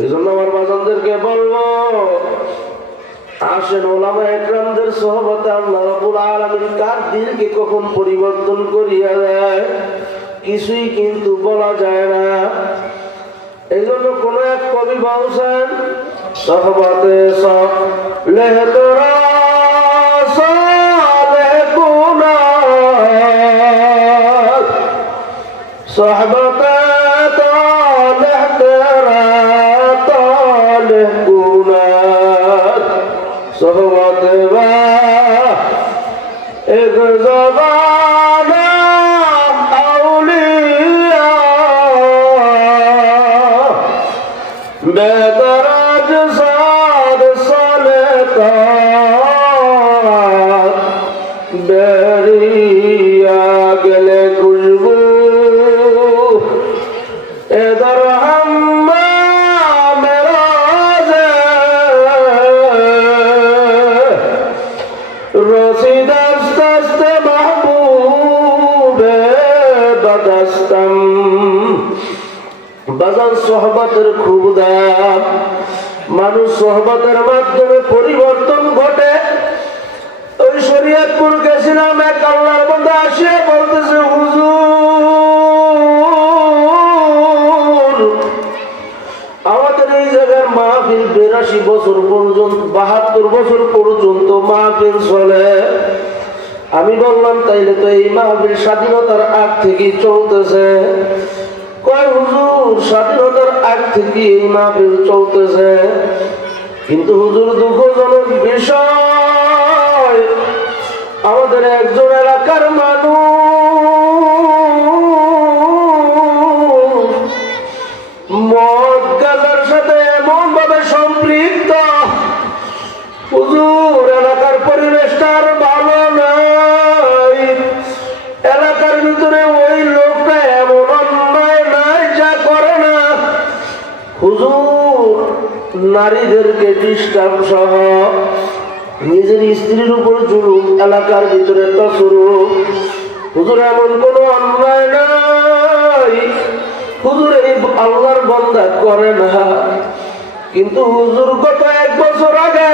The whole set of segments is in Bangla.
এই জন্য আমার বাজানদেরকে বলবো, আসেন ওলামা একরামদের সোহবতে আল্লাহ রাব্বুল আলামিন কার দিলকে কখন পরিবর্তন করিয়া দেয় কিছুই কিন্তু বলা যায় না। এই জন্য কোন এক কবি বলছেন, সোহবতে সালেহ তোরা সালেহ কুনাত, সোহবতে তালেহ তেরা তালেহ কুনাত, सोहबत एक ज़बाना औलिया बेदराज साद सलेतात बेरिया गले खुशबू इधर हम বাজান সোহবতের খুব দাম। মানুষ সোহবতের মাধ্যমে পরিবর্তন ঘটে। ওই শরীয়তপুর গেছিলাম, এক আল্লাহর বান্দা আসিয়া বলতেছে, হুজুর আমাদের এই জায়গার মাহফিল 82 বছর পর্যন্ত 72 বছর পর্যন্ত মাহফিল চলে। আমি বললাম তাইলে তো এই মাহফিল স্বাধীনতার আগ থেকেই চলতেছে। কয় হুজুর স্বাধীনতার আগ থেকে এই মাহফিল চলতেছে, কিন্তু হুজুর দুঃখজনক বিষয় আমাদের একজন এলাকার মানুষ মদ গাঁজার সাথে এমন ভাবে সম্পৃক্ত, হুজুর এলাকার পরিবেশটা আর ভালো নাই। এলাকার ভিতরে ওই লোকটা এমন অন্যায় নাই যা করে না। হুজুর নারীদেরকে ডিস্টার্ব সহ নিজের স্ত্রীর উপর জুলুম, এলাকার ভিতরে তসরুফ, হুজুর এমন কোন অন্যায় নাই হুজুর এই আল্লাহর বান্দা করে না। কিন্তু হুজুর গত 1 বছর আগে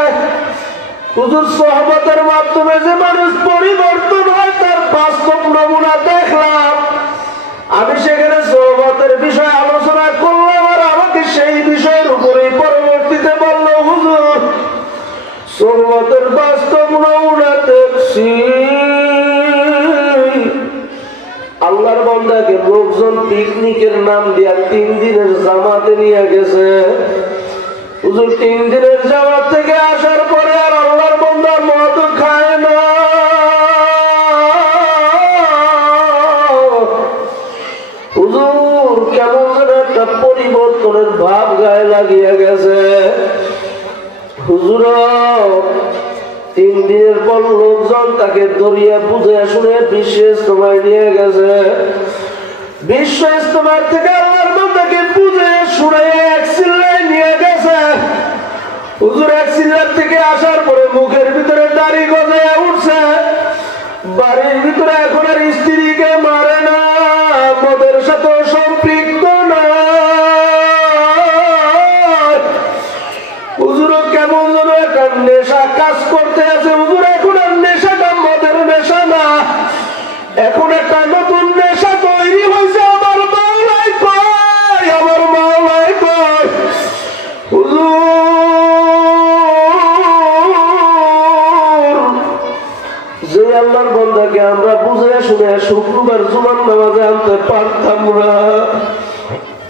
হুজুর সোহবতের মাধ্যমে যে মানুষ পরিবর্তন হয় তার বাস্তব নমুনা দেখলাম। আমি সেখানে সোহবতের বিষয়ে আলোচনা করলাম, আর আমাকে সেই বিষয়ের উপরে পরবর্তীতে বলল, হুজুর সোহবতের বাস্তব নমুনা দেখছি। আল্লাহর বান্দাকে লোকজন পিকনিকের নাম দিয়া 3 দিনের জামাতে নিয়ে গেছে। হুজুর 3 দিনের জামাত থেকে আসার পরে আর আল্লাহর বান্দা মদ খায় না। হুজুর কেমন যেন একটা পরিবর্তনের ভাব গায়ে লাগিয়ে গেছে। হুজুর 3 দিনের পর লোকজন তাকে ধরিয়া বুঝে শুনে বিশ্ব ইজতেমায় নিয়ে গেছে। বিশ্ব ইজতেমার থেকে আল্লাহর বান্দাকে বুঝে শুনে এক চিল্লায় নিয়ে গেছে। হুজুর এক চিল্লার থেকে আসার পরে মুখের ভিতরে দাড়ি গজায় উঠছে। বাড়ির ভিতরে এখন আর স্ত্রীকে মারে না, মদের সাথে সম্পৃক্ত না। হুজুর কেমন যেন একটা নেশা কাজ করতে আছে। হুজুর এখন আর নেশাটা মদের নেশা না, এখন একটা নতুন নেশা তৈরি হয়েছে। আমার মাওলাই কয়, আমার মাওলাই কয়, হুজুর যে আল্লাহর বান্দাকে আমরা বুঝে শুনে শুক্রবার জুমার নামাজে আনতে পারতাম না,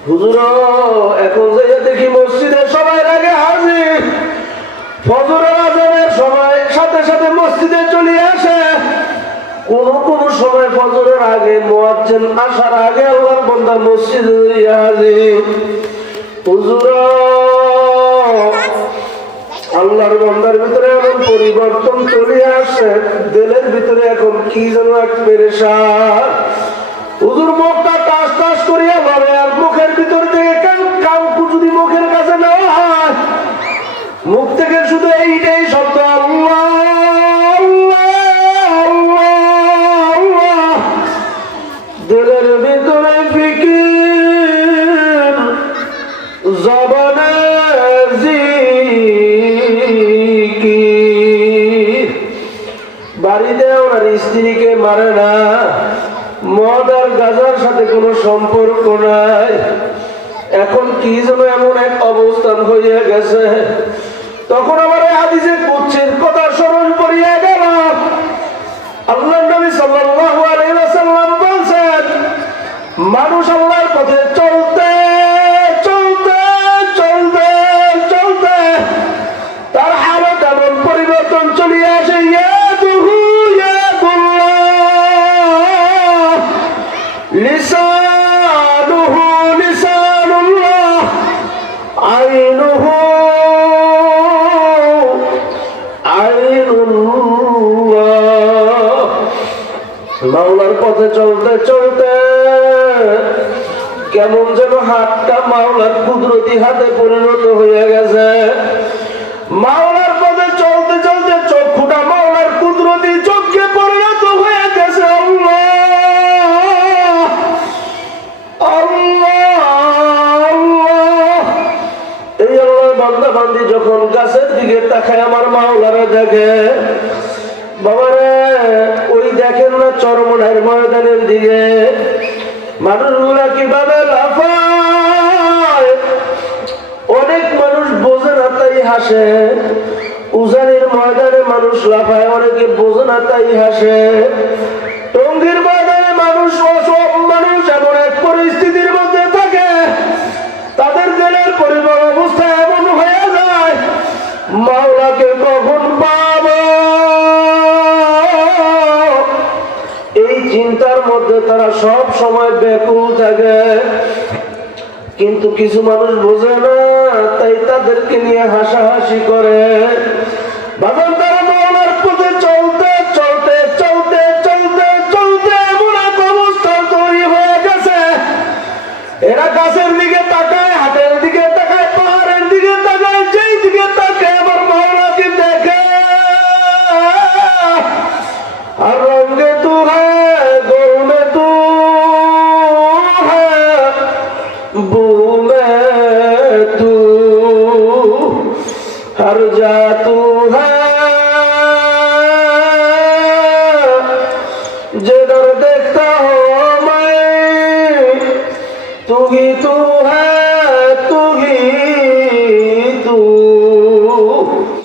হুজুর এখন যাইয়া দেখি মসজিদে সবাই আগে হাজির, ফজরের আযানের সময় সাথে সাথে মসজিদে চলে আসে। কোন সময় ফজরের আগে মুয়াজ্জিন আসার আগে আল্লাহর বান্দা মসজিদে হাজির। হুজুর আল্লাহর বান্দার ভিতরে এমন পরিবর্তন চলে আসে, দিলের ভিতরে এখন কি যেন এক পেরেশান। হুজুর মুখটা টাস টাস করিয়া ধরে, আর মুখের ভিতর থেকে কাউকে যদি মুখের কাছে নেওয়া হয়, মুখ থেকে শুধু এইটাই শব্দ, আল্লাহ আল্লাহ আল্লাহ। দিলের ভিতরে ফিকির, জবান জিকির। বাড়িতে ওনার স্ত্রীকে মারে না, মদ আর গাঁজার সাথে কোনো সম্পর্ক নাই। এখন কি যেন এমন এক অবস্থান হয়ে গেছে। তখন আমার হাদিসে কুদসির কথা স্মরণ করিয়া গেল। আল্লাহর নবী সাল্লাল্লাহু আলাইহি ওয়াসাল্লাম বলেন, মানুষ আল্লাহর পথে চলতে চলতে চলতে চলতে তার হালত এমন পরিবর্তন চলে আসে, ইয়াদুহু ইয়াদুল্লাহ, লিসানুহু লিসানুল্লাহ, আইনুহু আইনুল্লাহ। মাওলার পথে চলতে চলতে কেমন যেন হাতটা মাওলার কুদরতি হাতে পরিণত হয়ে গেছে। মাওলার পথে চলতে চলতে চক্ষুটা মাওলার কুদরতি চোখে পরিণত হয়ে গেছে। আল্লাহ আল্লাহ আল্লাহ। এই আল্লাহর বান্দা বান্দি যখন গাছের দিকে তাকায় আমার মাওলারা দেখে, বাবারে ওই দেখেন না চরমনাইয়ের ময়দানের দিকে মানুষগুলা কিভাবে লাফায়। অনেক মানুষ বোঝে না তাই হাসে। উজানির ময়দানে মানুষ লাফায়, অনেকে বোঝে না তাই হাসে। টঙ্গীর ময়দানে মানুষ, সব মানুষ এমন এক পরিস্থিতির মধ্যে থাকে, তাদের দিলের পরিবার অবস্থা এমন হয়ে যায়, মাওলাকে কখন পাবো এই চিন্তার মধ্যে তারা সব সময় ব্যাকুল থাকে। কিন্তু কিছু মানুষ বোঝে না, তাই তাদেরকে নিয়ে হাসাহাসি করে।